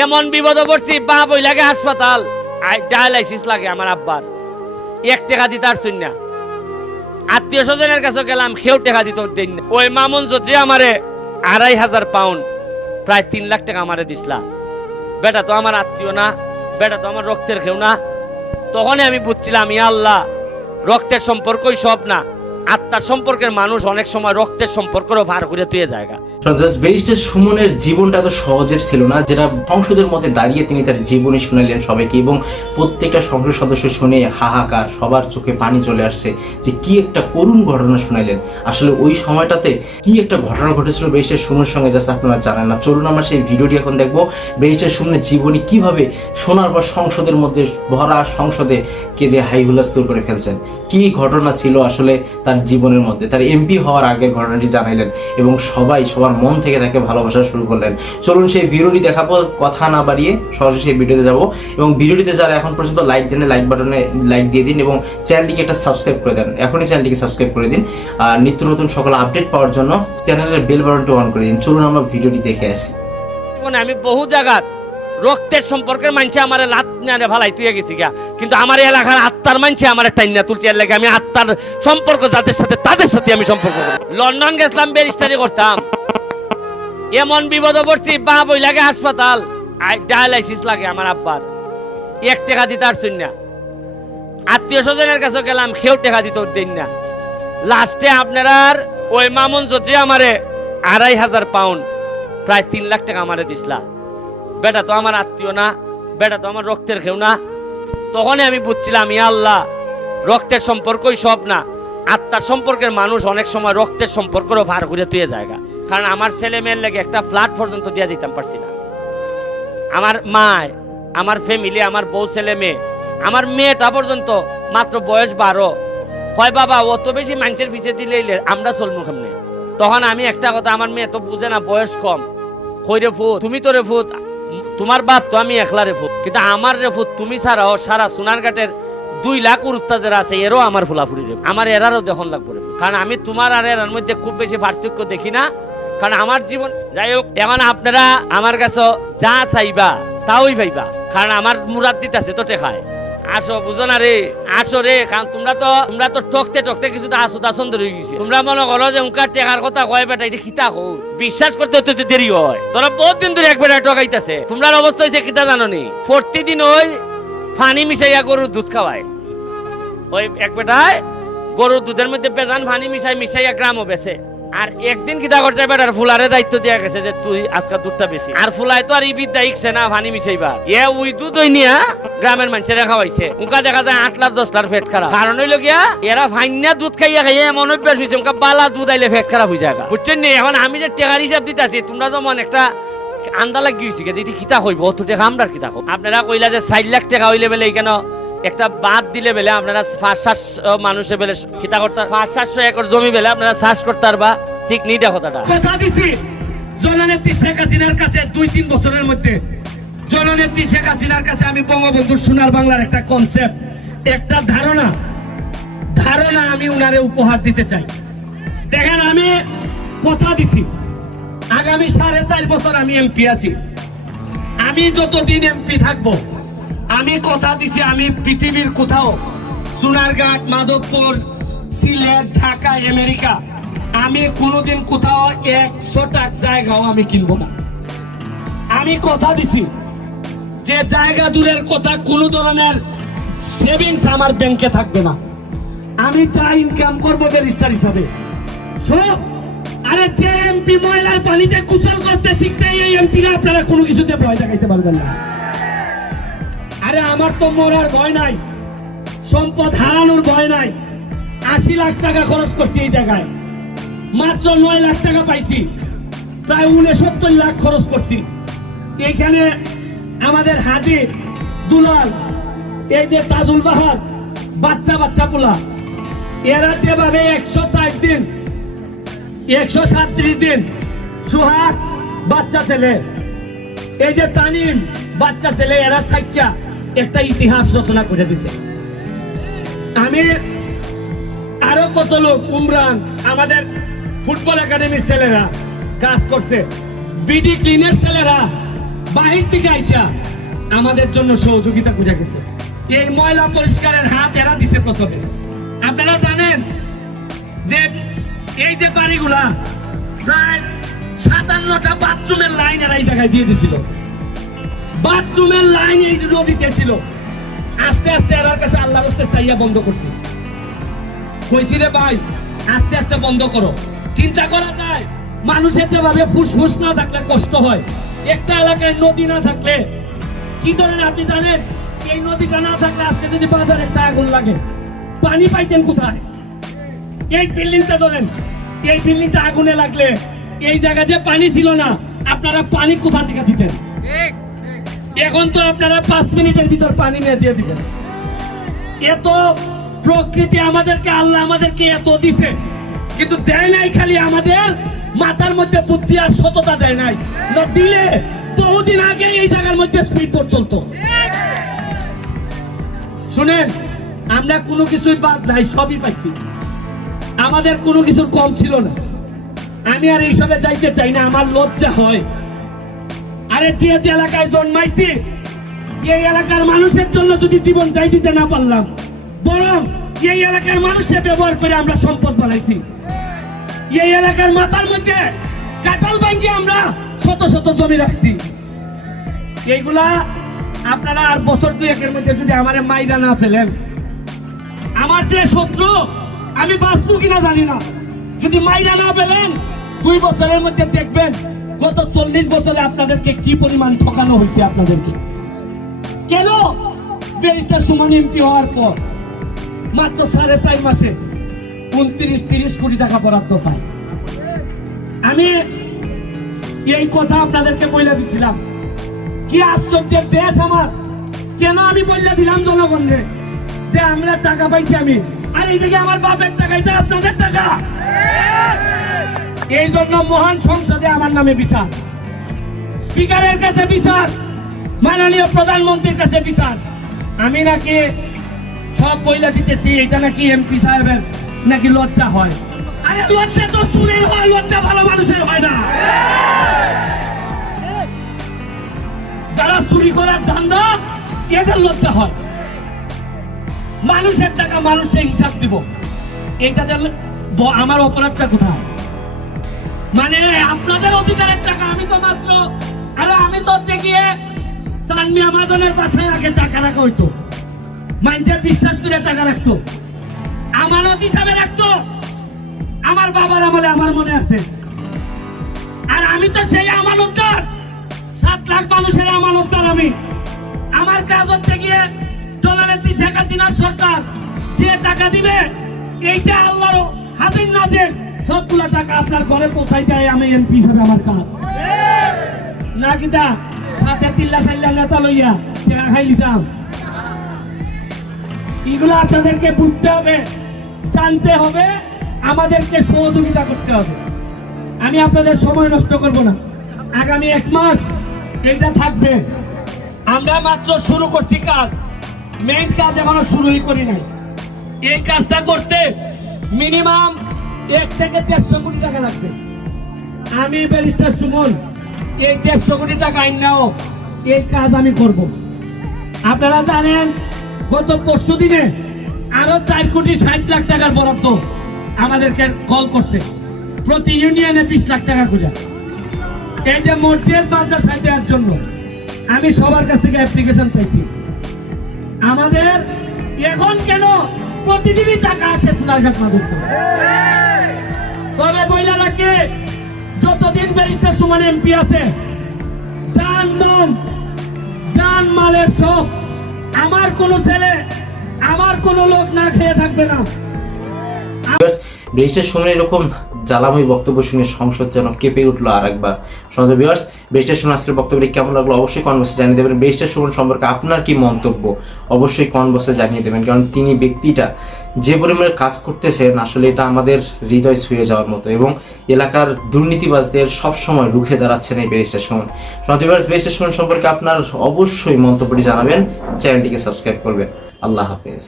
এমন বিপদে পড়ছি বা বই লাগে হাসপাতাল। ডায়ালাইসিস লাগে আমার আব্বার। এক টাকা দিতে আর না। আত্মীয় স্বজনের কাছে গেলাম কেউ টাকা দিত দেন। ওই মামুন যদি আমারে আড়াই হাজার পাউন্ড প্রায় তিন লাখ টাকা আমারে দিসলা। বেটা তো আমার আত্মীয় না, বেটা তো আমার রক্তের কেউ না। তখনই আমি বুঝছিলাম ইয়া আল্লাহ, রক্তের সম্পর্কই সব না। আত্মার সম্পর্কের মানুষ অনেক সময় রক্তের সম্পর্কও ভার করে তুই জায়গা। সন্ত্রাস ব্যারিস্টার সুমনের জীবনটা এত সহজের ছিল না, যেটা সংসদের মধ্যে দাঁড়িয়ে তিনি তার জীবনী শুনালেন সবাইকে, এবং প্রত্যেকটা সংসদ সদস্য শুনে হাহাকার, সবার চোখে পানি চলে আসছে যে কি একটা করুণ ঘটনা শুনাইলেন। আসলে ওই সময়টাতে কি একটা ঘটনা ঘটেছিল ব্যারিস্টার সুমনের সঙ্গে আপনারা জানেন না। চলুন আমরা সেই ভিডিওটি এখন দেখব ব্যারিস্টার সুমনের জীবনী কীভাবে শোনার পর সংসদের মধ্যে ভরা সংসদে কেঁদে হাই হুলাস্তুর করে ফেলছেন। কি ঘটনা ছিল আসলে তার জীবনের মধ্যে? তার এমপি হওয়ার আগের ঘটনাটি জানাইলেন, এবং সবাই, সবার মন থেকে তাকে ভালোবাসা শুরু করলেন। চলুন সেই ভিডিওটি দেখাবো, কথা না বাড়িয়ে সরাসরি সেই ভিডিওতে যাব। এবং ভিডিওটিতে যারা এখন পর্যন্ত লাইক দেন লাইক বাটনে লাইক দিয়ে দিন এবং চ্যানেলটিকে একটা সাবস্ক্রাইব করে দেন। এখনই চ্যানেলটিকে সাবস্ক্রাইব করে দিন। আর নিত্য নতুন সকল আপডেট পাওয়ার জন্য চ্যানেলের বেল বাটনটি অন করে দিন। চলুন আমরা ভিডিওটি দেখে আসি। আমি বহু জায়গাত রক্তের সম্পর্কের মানছে আমার লাত নিয়ে ভালাই তুই গেছি গা। কিন্তু আমার এলাকার আত্মার মানছে আমার টাইনা তুলছে এর লাগে আমি আত্মার সম্পর্ক যাদের সাথে তাদের সাথে আমি সম্পর্ক। লন্ডন গেছিলাম, ব্যারিস্টারি করতাম। এমন বিপদে পড়ছি বা বই লাগে হাসপাতাল। ডায়ালাইসিস লাগে আমার আব্বার। এক টাকা দিতে আর না। আত্মীয় স্বজনের কাছে গেলাম কেউ টাকা দিত দেন না। লাস্টে আপনার ওই মামুন যদি আমারে আড়াই হাজার পাউন্ড প্রায় তিন লাখ টাকা আমারে দিসলা। বেটা তো আমার আত্মীয় না, বেটা তো আমার রক্তের কেউ না। তখনই আমি বুঝছিলাম ইয়া আল্লাহ, রক্তের সম্পর্কই সব না। আত্মার সম্পর্কের মানুষ অনেক সময় রক্তের সম্পর্কও ভার করে তুই জায়গা। কারণ আমার ছেলে মেয়ের লেগে একটা ফ্ল্যাট পর্যন্ত দিয়ে দিতাম পারছি না। আমার মা আমার ফ্যামিলি আমার বউ ছেলে মেয়ে, আমার মেয়েটা পর্যন্ত মাত্র বয়স বারো। হয় বাবা অত বেশি মানুষের পিছিয়ে দিলে আমরা চলমু কেমনে? তখন আমি একটা কথা, আমার মেয়ে তো বুঝে না, বয়স কম। কই রে ফুত তুমি তো রে ফুত তোমার বাপ তো আমি একলা রে ফুত কিন্তু আমার রে ফুত তুমি ছাড়াও সারা সোনারঘাটের দুই লাখ উত্তা যারা আছে, এরও আমার ফুলাফুরি রে আমার এরারও দেখুন লাগবে কারণ আমি তোমার আর এরার মধ্যে খুব বেশি পার্থক্য দেখি না। কারণ আমার জীবন যাই হোক এখন আপনারা আমার কাছে যা চাইবা, তাওই পাইবা। কারণ আমার মুরাদ দিতেছে তো টেকায় আসো, বুঝো না রে, আসো রে, কারণ তোমরা তো তোমরা তো টকতে টকতে কিছু তো আসো দাসন ধরে গেছে। তোমরা মনে করো যে উনকার টেকার কথা কয়, বেটা, এটা কিতা হো বিশ্বাস করতে হতে তো দেরি হয়। তোরা বহুত দিন ধরে এক বেটা টকাইতেছে। তোমরার অবস্থা হয়েছে কিতা জানো নি? প্রতিদিন ওই ফানি মিশাইয়া গরুর দুধ খাওয়ায়। ওই এক বেটায় গরুর দুধের মধ্যে বেজান ফানি মিশাই, মিশাইয়া গ্রামও বেছে। আর একদিন কিতা করছে বেটার ফুলারে দায়িত্ব দেয়া গেছে যে তুই আজকাল দুধটা বেশি। আর ফুলাই তো আর ই বিদ্যা ইকছে না পানি মিশাইবা এ উই দুধ নিয়া গ্রামের মানুষের খাওয়াইছে উনকা দেখা যায় আট লাখ, দশ লাখ পেট খারাপ। কারণ হইল গিয়া, এরা ভাইনা দুধ খাইয়া খাইয়া এমন অভ্যাস হয়েছে উনকা বালা দুধ আইলে পেট খারাপ হয়ে যায় বুঝছেন নি? এখন আমি যে টেকার হিসাব দিতেছি, তোমরা যেমন একটা আন্দা লাগি হয়েছে যে কিতা হইব, অত টাকা আমরা কিতা হইব। আপনারা কইলা যে চার লাখ টাকা হইলে বেলে কেন একটা বাদ দিলে বেলে আপনারা পাঁচ সাতশো মানুষে বেলে কিতা করতে সাতশো একর জমি বেলে আপনারা চাষ করতে পারবা ঠিক দেখো কথাটা কথা দিছি, জননেত্রী শেখ হাসিনার কাছে দুই তিন বছরের মধ্যে। জননেত্রী শেখ হাসিনার কাছে আমি বঙ্গবন্ধু সোনার বাংলার একটা কনসেপ্ট একটা ধারণা। ধারণা আমি উনারে উপহার দিতে চাই। দেখেন, আমি কথা দিছি, আগামী সাড়ে চার বছর আমি এমপি আছি। আমি যতদিন এমপি থাকব আমি কথা দিছি, আমি পৃথিবীর কোথাও। সোনারঘাট মাধবপুর, সিলেট, ঢাকা, আমেরিকা। আমি কোনোদিন কোথাও একশো টাক জায়গাও আমি কিনবো না। আমি কথা দিছি, যে জায়গা দূরের কথা কোনো ধরনের সেভিংস আমার ব্যাংকে থাকবে না। আমি যা ইনকাম করব ব্যারিস্টার হিসাবে। সব, আরে যে এমপি ময়লার পানিতে কুশল করতে শিখছে, এই এমপিরা আপনারা কোনো কিছুতে ভয় দেখাইতে পারবেন না। আরে আমার তো মরার ভয় নাই। সম্পদ হারানোর ভয় নাই। আশি লাখ টাকা খরচ করছি এই জায়গায়। মাত্র নয় লাখ টাকা পাইছি। প্রায় উনসত্তর লাখ খরচ করছি। এইখানে আমাদের হাজি দুলাল, এই যে তাজুল বাহার, বাচ্চা বাচ্চা পোলা, এরা যেভাবে একশো ষাট দিন, একশো সাতত্রিশ দিন সুহাগ বাচ্চা ছেলে, এই যে তানিম বাচ্চা ছেলে, এরা থাকিয়া একটা ইতিহাস রচনা করে দিছে। আমি আরও কত লোক, উমরান, আমাদের ফুটবল একাডেমির ছেলেরা কাজ করছে। বিডি ক্লিনের ছেলেরা বাহির থেকে আইসা আমাদের জন্য সহযোগিতা করে গেছে। এই ময়লা পরিষ্কারের হাত এরা দিছে প্রথমে। আপনারা জানেন যে এই যে বাড়িগুলা প্রায় সাতান্নটা বাথরুমের লাইন এরা এই জায়গায় দিয়ে দিছিল। বাথরুমের লাইন এই নদীতে ছিল আস্তে আস্তে এরার কাছে আল্লাহর রাস্তে চাইয়া বন্ধ করছি। কইছি রে ভাই, আস্তে আস্তে বন্ধ করো। চিন্তা করা যায়, মানুষের যেভাবে ফুসফুস না থাকলে কষ্ট হয়, একটা এলাকায় নদী না থাকলে কি ধরেন আপনি জানেন? এই নদীটা না থাকলে আজকে যদি বাজারে একটা আগুন লাগে, পানি পাইতেন কোথায়? এই বিল্ডিংটা ধরেন, এই বিল্ডিংটা আগুনে লাগলে এই জায়গা যে পানি ছিল না, আপনারা পানি কোথা থেকে দিতেন? এখন তো আপনারা পাঁচ মিনিটের ভিতর পানি নিয়ে দিয়ে দিবেন। এত প্রকৃতি আমাদেরকে, আল্লাহ আমাদেরকে এত দিছে, কিন্তু দেয় নাই খালি আমাদের মাথার মধ্যে বুদ্ধি আর সততা দেয় নাই। দিলে বহুদিন আগে এই জায়গার মধ্যে স্পিড চলতো। শুনেন, আমরা কোনো কিছুই বাদ নাই, সবই পাইছি। আমাদের কোনো কিছুর কম ছিল না। আমি আর এইসবে যাইতে চাই না, আমার লজ্জা হয়। আরে যে এলাকায় জন্মাইছি, এই এলাকার মানুষের জন্য যদি জীবনটাই দিতে না পারলাম, বরং এই এলাকার মানুষের ব্যবহার করে আমরা সম্পদ বানাইছি। এই এলাকার মাথার মধ্যে কাটাল ব্যাংকে আমরা শত শত জমি রাখছি। এইগুলা আপনারা আর বছর দুয়েকের মধ্যে যদি আমার মাইরা না ফেলেন, আমার যে শত্রু, আমি বাঁচবো কিনা জানি না। যদি মাইরা না ফেলেন, দুই বছরের মধ্যে দেখবেন গত চল্লিশ বছরে আপনাদেরকে কি পরিমাণ ঠকানো হয়েছে আপনাদেরকে? কেন? ব্যারিস্টার সুমন এমপি হওয়ার পর, মাত্র সাড়ে চার মাসে উনত্রিশ, তিরিশ কোটি টাকা বরাদ্দ পায়। আমি এই কথা আপনাদেরকে বলে দিছিলাম। কি আশ্চর্যের দেশ আমার। কেন আমি বললে দিলাম জনগণকে যে আমরা টাকা পাইছি আমি। আর এটা কি আমার বাপের টাকা, এটা আপনাদের টাকা। এই জন্য মহান সংসদে আমার নামে বিচার। স্পিকারের কাছে বিচার, মাননীয় প্রধানমন্ত্রীর কাছে বিচার। আমি নাকি সব বইলা দিতেছি এটা নাকি এমপি সাহেবের নাকি লজ্জা হয়। আরে লজ্জা তো চুরের হয়, লজ্জা ভালো মানুষের হয় না। যারা চুরি করার ধান্দা, এদের লজ্জা হয়। মানুষের টাকা মানুষের হিসাব দিব। এটা আমার অপরাধটা কোথায়? মানে আপনাদের অধিকারের টাকা, আমি তো মাত্র, আরে আমি তো গিয়ে সানমি আমাজনের পাশে আগে টাকা রাখা হইতো। মানুষের বিশ্বাস করে টাকা রাখতো। আমানত হিসাবে রাখতো। আমার বাবার আমলে আমার মনে আছে। আর আমি তো সেই আমানতদার। সাত লাখ মানুষের আমানতদার আমি। আমার কাজ হচ্ছে গিয়ে জননেত্রী শেখ হাসিনার সরকার। যে টাকা দিবে, এইটা আল্লাহর হাতির নাজের। সবগুলা টাকা আপনার ঘরে পৌঁছাই দেয় আমি এমপি হিসাবে আমার কাজ। না কিতা সাথে তিল্লা সাইল্লা নেতা লইয়া টাকা খাই লিতাম। এগুলো আপনাদেরকে বুঝতে হবে, জানতে হবে, আমাদেরকে সহযোগিতা করতে হবে। আমি আপনাদের সময় নষ্ট করব না। আগামী এক মাস এটা থাকবে। আমরা মাত্র শুরু করছি কাজ। মেইন কাজ এখনও শুরুই করি নাই। এই কাজটা করতে মিনিমাম এক থেকে দেড়শো কোটি টাকা লাগবে। আমি ব্যারিস্টার সুমন, এই দেড়শো কোটি টাকা আইন নাও, এই কাজ আমি করব। আপনারা জানেন, গত পরশু দিনে আরও চার কোটি ষাট লাখ টাকার বরাদ্দ আমাদেরকে কল করছে। প্রতি ইউনিয়নে বিশ লাখ টাকা করে। এই যে মসজিদ মাদ্রাসায় দেওয়ার জন্য আমি সবার কাছ থেকে অ্যাপ্লিকেশন চাইছি। আমাদের এখন কেন প্রতিদিনই টাকা আসে সোনারঘাট মাদক তবে বইলা রাখে যতদিন বেরিতে সুমান এমপি আছে, যান মন যান মালের সব, আমার কোনো ছেলে, আমার কোনো লোক না খেয়ে থাকবে না। ব্রিটিশের সময় এরকম জ্বালাময় বক্তব্য শুনে সংসদ যেন কেঁপে উঠল আর একবার সন্ধ্যা ভিউয়ার্স ব্রিটিশের শুনে আজকের বক্তব্যটি কেমন লাগল অবশ্যই কনভার্সে জানিয়ে দেবেন। ব্রিটিশের সুমন সম্পর্কে আপনার কি মন্তব্য অবশ্যই কনভার্সে জানিয়ে দেবেন, কারণ তিনি ব্যক্তিটা যে পরিমাণে কাজ করতেছেন, আসলে এটা আমাদের হৃদয় ছুঁয়ে যাওয়ার মতো এবং এলাকার দুর্নীতিবাজদের সবসময় রুখে দাঁড়াচ্ছেন এই barrister Suman viewers barrister Suman সম্পর্কে আপনার অবশ্যই মন্তব্যটি জানাবেন। চ্যানেলটিকে সাবস্ক্রাইব করবেন। আল্লাহ হাফেজ।